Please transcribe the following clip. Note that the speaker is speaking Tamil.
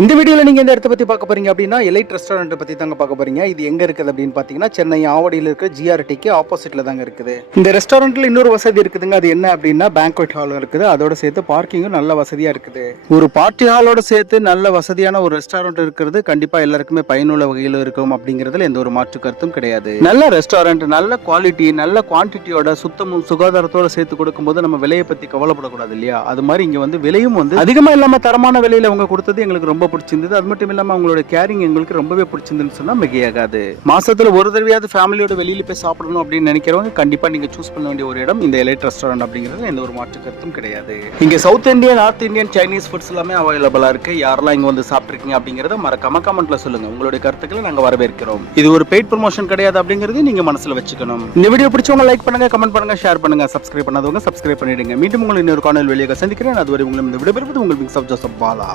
இந்த வீடியோவில் நீங்கள் எந்த இடத்த பற்றி பார்க்க போறீங்க அப்படின்னா எலைட் ரெஸ்டாரண்ட் பற்றி தாங்க பார்க்க போறீங்க. இது எங்கே இருக்குது அப்படின்னு பார்த்தீங்கன்னா சென்னை ஆவடியில் இருக்கிற ஜிஆர்டிக்கு ஆப்போசிட்டில் தாங்க இருக்குது. இந்த ரெஸ்டாரண்ட்டில் இன்னொரு வசதி இருக்குதுங்க. அது என்ன அப்படின்னா பேங்க்வெட் ஹாலும் இருக்குது. அதோட சேர்த்து பார்க்கிங்கும் நல்ல வசதியாக இருக்குது. ஒரு பார்ட்டி ஹாலோட சேர்த்து நல்ல வசதியான ஒரு ரெஸ்டாரண்ட் இருக்கிறது கண்டிப்பாக எல்லாருக்குமே பயனுள்ள வகையில் இருக்கும் அப்படிங்கிறதுல எந்த ஒரு மாற்று கருத்தும் கிடையாது. நல்ல ரெஸ்டாரண்ட், நல்ல குவாலிட்டி, நல்ல குவான்டிட்டியோட சுத்தமும் சுகாதாரத்தோட சேர்த்து கொடுக்கும்போது நம்ம விலையை பற்றி கவலைப்படக்கூடாது இல்லையா? அது மாதிரி இங்கே வந்து விலையும் வந்து அதிகமாக இல்லாமல் தரமான விலையில் அவங்க கொடுத்தது எங்களுக்கு ரொம்ப பிடிச்சிருந்தது. அது மட்டும் இல்லாம அவங்களோட கேரிங் எங்களுக்கு ரொம்பவே பிடிச்சிருந்துன்னு சொன்னா மிகையாகாது. மாசத்துல ஒரு தடவையாவது ஃபேமிலியோட வெளியில போய் சாப்பிடணும் அப்படின்னு நினைக்கிறவங்க கண்டிப்பா நீங்க சூஸ் பண்ண வேண்டிய ஒரு இடம் இந்த எலைட் ரெஸ்டாரண்ட் அப்படிங்கிறது எந்த ஒரு மாற்று கருத்தும் கிடையாது. இங்க south Indian, north Indian, Chinese foods எல்லாமே அவைலபிளா இருக்கு. யாரெல்லாம் இங்க வந்து சாப்பிட்டுருக்கீங்க அப்படிங்கறத மறக்காம கமெண்ட்ல சொல்லுங்க. உங்களுடைய கருத்துக்களை நாங்க வரவேற்கிறோம். இது ஒரு பெய்ட் ப்ரமோஷன் கிடையாது அப்படிங்கறது நீங்க மனசுல வச்சுக்கணும். இந்த வீடியோ பிடிச்சவங்க லைக் பண்ணுங்க, கமெண்ட் பண்ணுங்க, ஷேர் பண்ணுங்க. சப்ஸ்கிரைப் பண்ணாதவங்க சப்ஸ்கிரைப் பண்ணிடுங்க. மீண்டும் உங்களை இன்னொரு காணொலி வெளியாக சந்திக்கிறேன். அதுவரை உங்களை இந்த விடைபெறுவது உங்கள் பிக்ஸ் ஆஃப் ஜோசப் பாலா.